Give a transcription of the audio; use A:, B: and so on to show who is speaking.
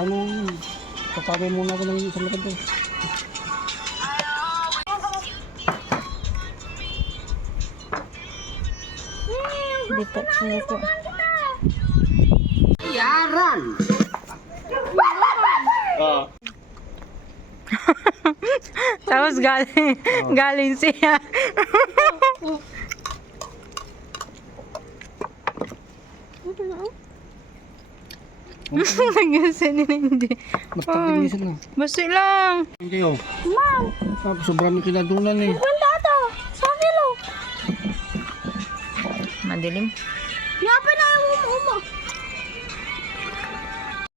A: Ano, papagay muna ako ng isang lakad doon.
B: Hindi po. Hindi po.
A: Yaran! Ah.
B: Tapos galing, galing siya. Nag-usin na hindi.
A: Basta kinisan na.
B: Basta lang.
A: Hindi oh. Ma'am! Sobrang may kinadunan eh.
C: Mandata! Sa kilo!
B: Madilim.
C: Yapin na yung uma-uma!